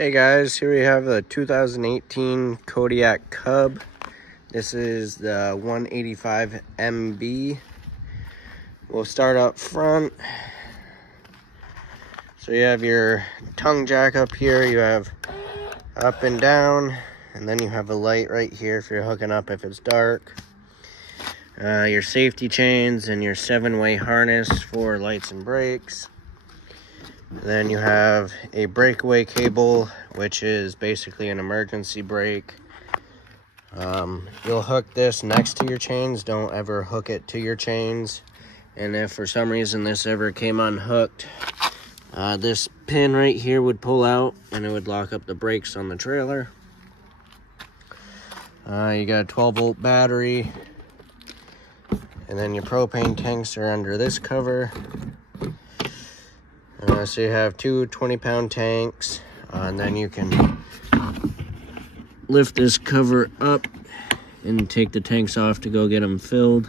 Hey guys, here we have the 2018 Kodiak Cub. This is the 185 MB. We'll start up front. So you have your tongue jack up here, you have up and down, and then you have a light right here if you're hooking up if it's dark. Your safety chains and your 7-way harness for lights and brakes. Then you have a breakaway cable, which is basically an emergency brake. You'll hook this next to your chains. Don't ever hook it to your chains. And if for some reason this ever came unhooked, this pin right here would pull out and it would lock up the brakes on the trailer. You got a 12-volt battery. And then your propane tanks are under this cover. So you have two 20-pound tanks, and then you can lift this cover up and take the tanks off to go get them filled.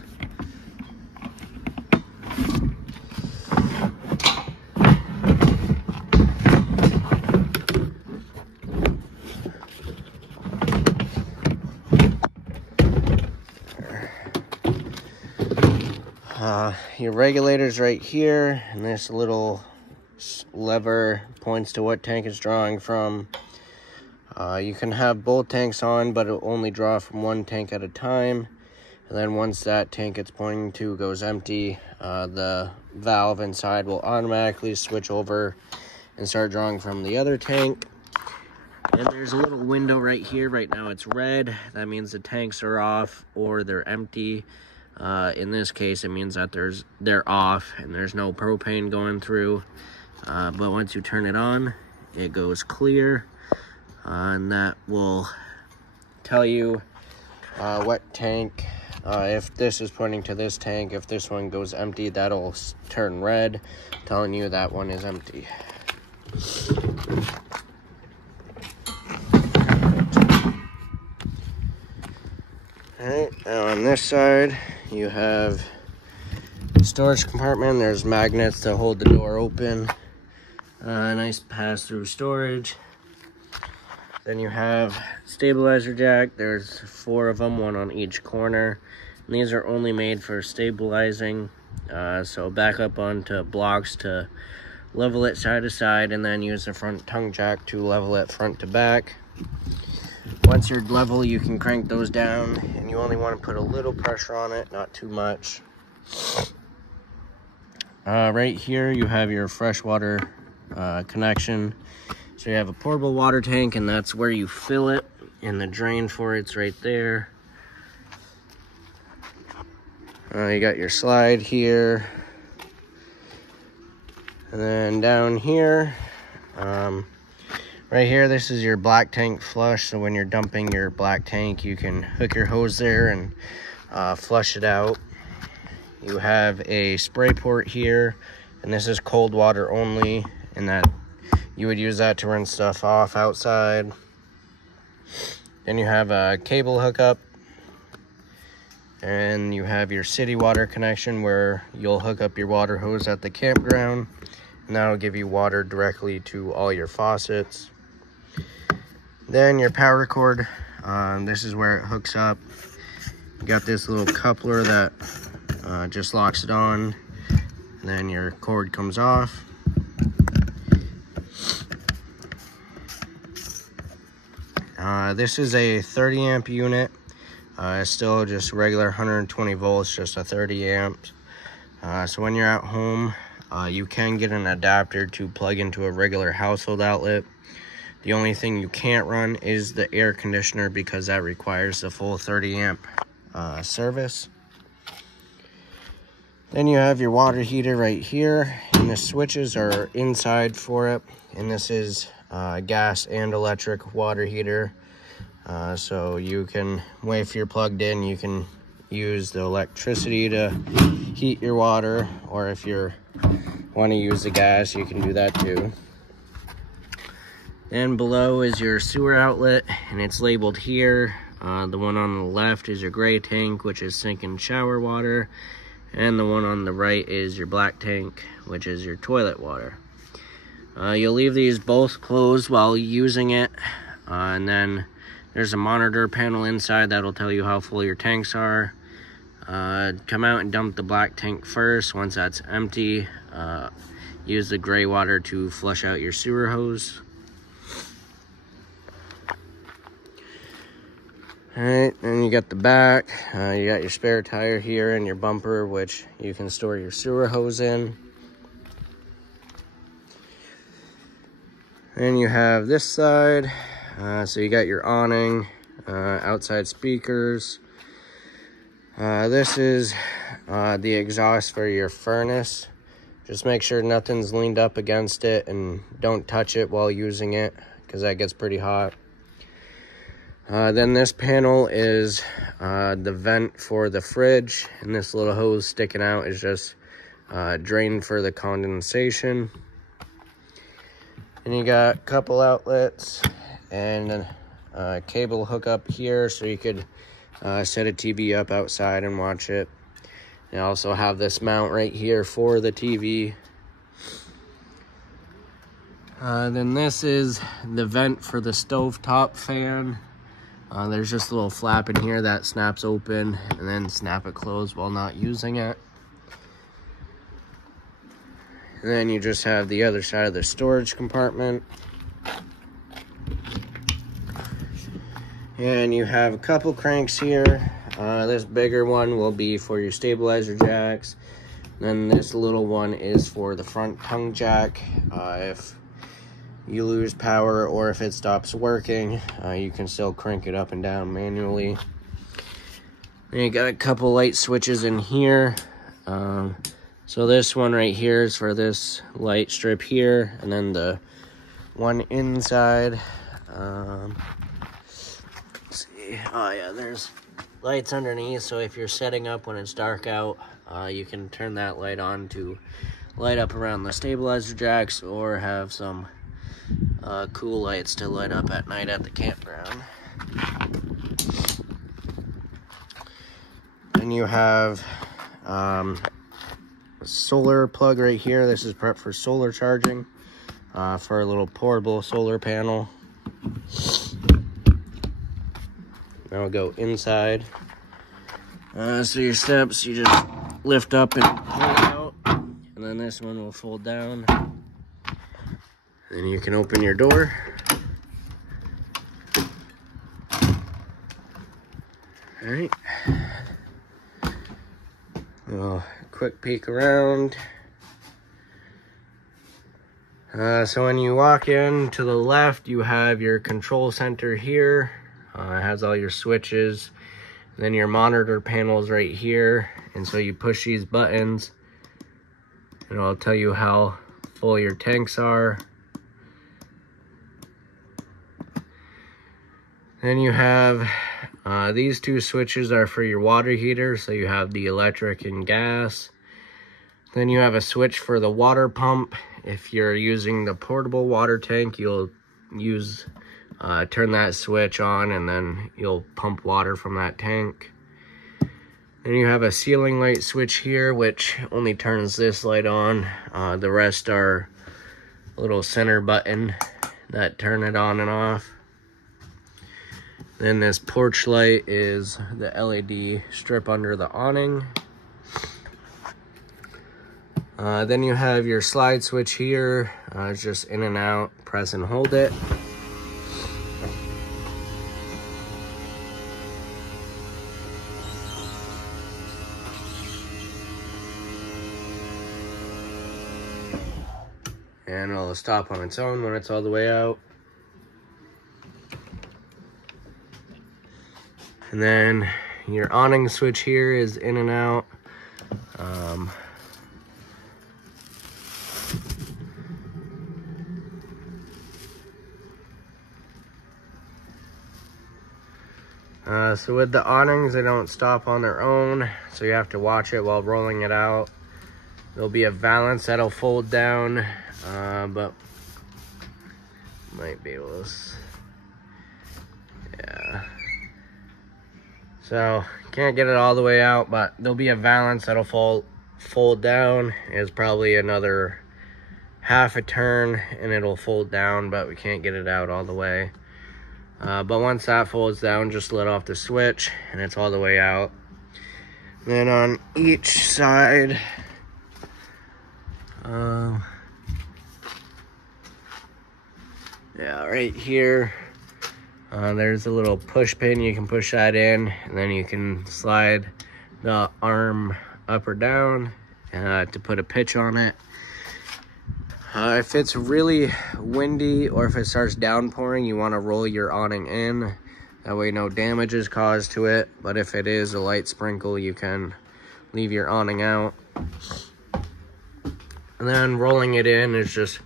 Your regulator's right here, and this little lever points to what tank it's drawing from. You can have both tanks on, but it'll only draw from one tank at a time. And then once that tank it's pointing to goes empty, the valve inside will automatically switch over and start drawing from the other tank. And there's a little window right here. Right now it's red. That means the tanks are off or they're empty. In this case, it means that they're off and there's no propane going through. But once you turn it on, it goes clear, and that will tell you what tank, if this is pointing to this tank. If this one goes empty, that'll turn red, telling you that one is empty. Alright, now on this side, you have storage compartment. There's magnets to hold the door open. Nice pass-through storage. Then you have stabilizer jack. There's 4 of them, 1 on each corner. And these are only made for stabilizing. So back up onto blocks to level it side to side, and then use the front tongue jack to level it front to back. Once you're level, you can crank those down, and you only want to put a little pressure on it, not too much. Right here you have your freshwater connection. So you have a portable water tank, and that's where you fill it, and the drain for it's right there. You got your slide here, and then down here, right here, this is your black tank flush. So when you're dumping your black tank, you can hook your hose there and flush it out. You have a spray port here, and this is cold water only, and that you would use that to rinse stuff off outside. Then you have a cable hookup, and you have your city water connection where you'll hook up your water hose at the campground, and that'll give you water directly to all your faucets. Then your power cord, this is where it hooks up. You got this little coupler that just locks it on, and then your cord comes off. This is a 30 amp unit. It's still just regular 120 volts, just a 30 amps. So when you're at home, you can get an adapter to plug into a regular household outlet. The only thing you can't run is the air conditioner, because that requires the full 30 amp service. Then you have your water heater right here, and the switches are inside for it. And this is gas and electric water heater. So you can, if you're plugged in, you can use the electricity to heat your water, or if you want to use the gas, you can do that too. Then below is your sewer outlet, and it's labeled here. The one on the left is your gray tank, which is sink and shower water, and the one on the right is your black tank, which is your toilet water. You'll leave these both closed while using it, and then there's a monitor panel inside that'll tell you how full your tanks are. Come out and dump the black tank first. Once that's empty, use the gray water to flush out your sewer hose. Alright, then you got the back. You got your spare tire here and your bumper, which you can store your sewer hose in. And you have this side. So you got your awning, outside speakers. This is the exhaust for your furnace. Just make sure nothing's leaned up against it and don't touch it while using it, because that gets pretty hot. Then this panel is the vent for the fridge, and this little hose sticking out is just drain for the condensation. And you got a couple outlets and a cable hookup here, so you could set a TV up outside and watch it. You also have this mount right here for the TV. Then this is the vent for the stovetop fan. There's just a little flap in here that snaps open and then snap it closed while not using it. And then you just have the other side of the storage compartment. And you have a couple cranks here. This bigger one will be for your stabilizer jacks. Then this little one is for the front tongue jack. If you lose power or if it stops working, you can still crank it up and down manually. Then you got a couple light switches in here. So this one right here is for this light strip here, and then the one inside. Let's see. Oh yeah, there's lights underneath, so if you're setting up when it's dark out, you can turn that light on to light up around the stabilizer jacks, or have some cool lights to light up at night at the campground. And you have a solar plug right here. This is prep for solar charging, for a little portable solar panel. Now we'll go inside. So your steps, you just lift up and pull out, and then this one will fold down. Then you can open your door. All right. Well, quick peek around. So when you walk in to the left, you have your control center here. It has all your switches. And then your monitor panels right here. And so you push these buttons, and it'll tell you how full your tanks are. Then you have these two switches are for your water heater, so you have the electric and gas. Then you have a switch for the water pump. If you're using the portable water tank, you'll use turn that switch on, and then you'll pump water from that tank. Then you have a ceiling light switch here, which only turns this light on. The rest are a little center button that turn it on and off. Then this porch light is the LED strip under the awning. Then you have your slide switch here. It's just in and out, press and hold it. And it'll stop on its own when it's all the way out. And then your awning switch here is in and out. So with the awnings, they don't stop on their own, so you have to watch it while rolling it out. There'll be a valance that'll fold down, but might be able to, yeah. So can't get it all the way out, but there'll be a valance that'll fold down. It's probably another half a turn and it'll fold down, but we can't get it out all the way. But once that folds down, just let off the switch and it's all the way out. Then on each side, yeah, right here, there's a little push pin. You can push that in, and then you can slide the arm up or down to put a pitch on it. If it's really windy or if it starts downpouring, you want to roll your awning in. That way no damage is caused to it. But if it is a light sprinkle, you can leave your awning out. And then rolling it in is just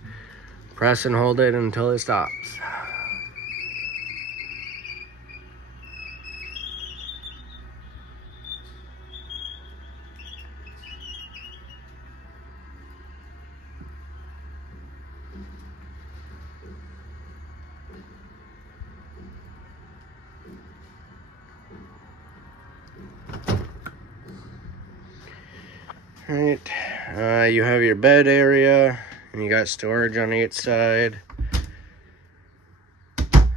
press and hold it until it stops. Alright, you have your bed area, and you got storage on each side.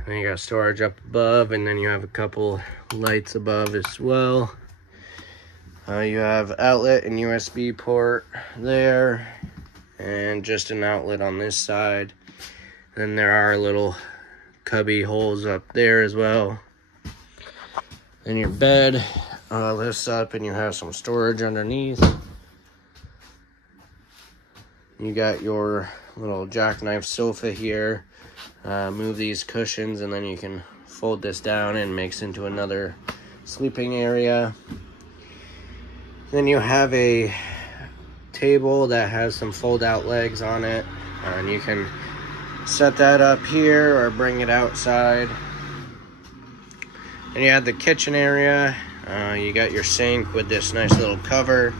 And you got storage up above, and then you have a couple lights above as well. You have outlet and USB port there, and just an outlet on this side. Then there are little cubby holes up there as well. Then your bed lifts up, and you have some storage underneath. You got your little jackknife sofa here. Move these cushions and then you can fold this down and makes into another sleeping area. Then you have a table that has some fold out legs on it. And you can set that up here or bring it outside. And you have the kitchen area. You got your sink with this nice little cover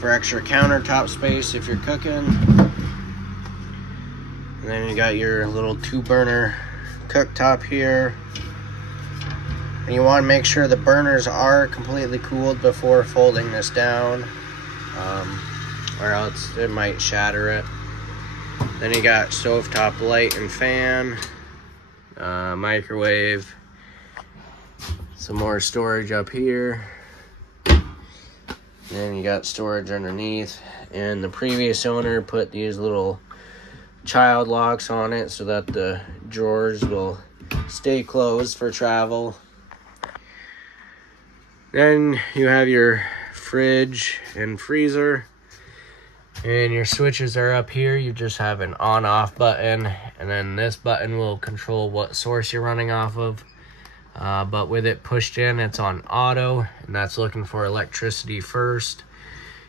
for extra countertop space if you're cooking. And then you got your little 2-burner cooktop here. And you want to make sure the burners are completely cooled before folding this down, or else it might shatter it. Then you got stovetop light and fan, microwave, some more storage up here. Then you got storage underneath, and the previous owner put these little child locks on it so that the drawers will stay closed for travel. Then you have your fridge and freezer, and your switches are up here. You just have an on-off button, and then this button will control what source you're running off of. But with it pushed in, it's on auto, and that's looking for electricity first.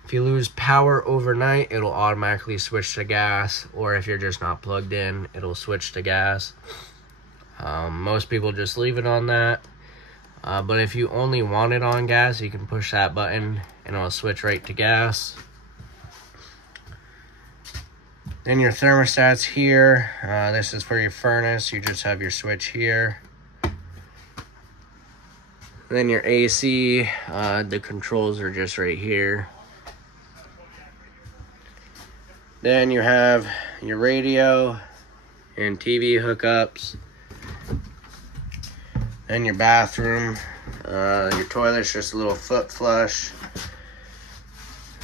If you lose power overnight, it'll automatically switch to gas, or if you're just not plugged in, it'll switch to gas. Most people just leave it on that. But if you only want it on gas, you can push that button and it'll switch right to gas. Then your thermostat's here. This is for your furnace. You just have your switch here. Then your AC, the controls are just right here. Then you have your radio and TV hookups. Then your bathroom. Your toilet's just a little foot flush.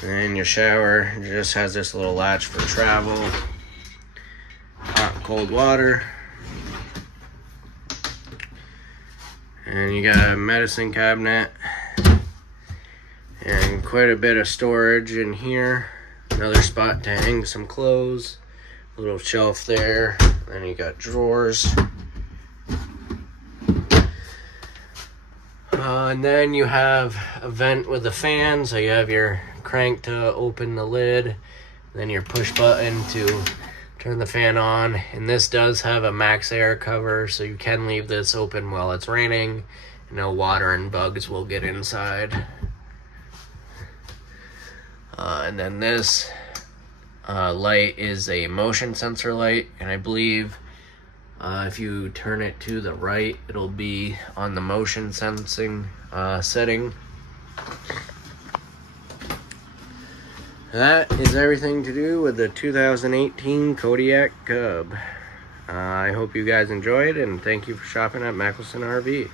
And your shower just has this little latch for travel. Hot and cold water. And you got a medicine cabinet and quite a bit of storage in here. Another spot to hang some clothes. A little shelf there. Then you got drawers. And then you have a vent with a fan. So you have your crank to open the lid. Then your push button to turn the fan on, and this does have a max air cover, so you can leave this open while it's raining. No water and bugs will get inside. And then this light is a motion sensor light, and I believe if you turn it to the right, it'll be on the motion sensing setting. that is everything to do with the 2018 Kodiak Cub. I hope you guys enjoyed, and thank you for shopping at Mackelson RV.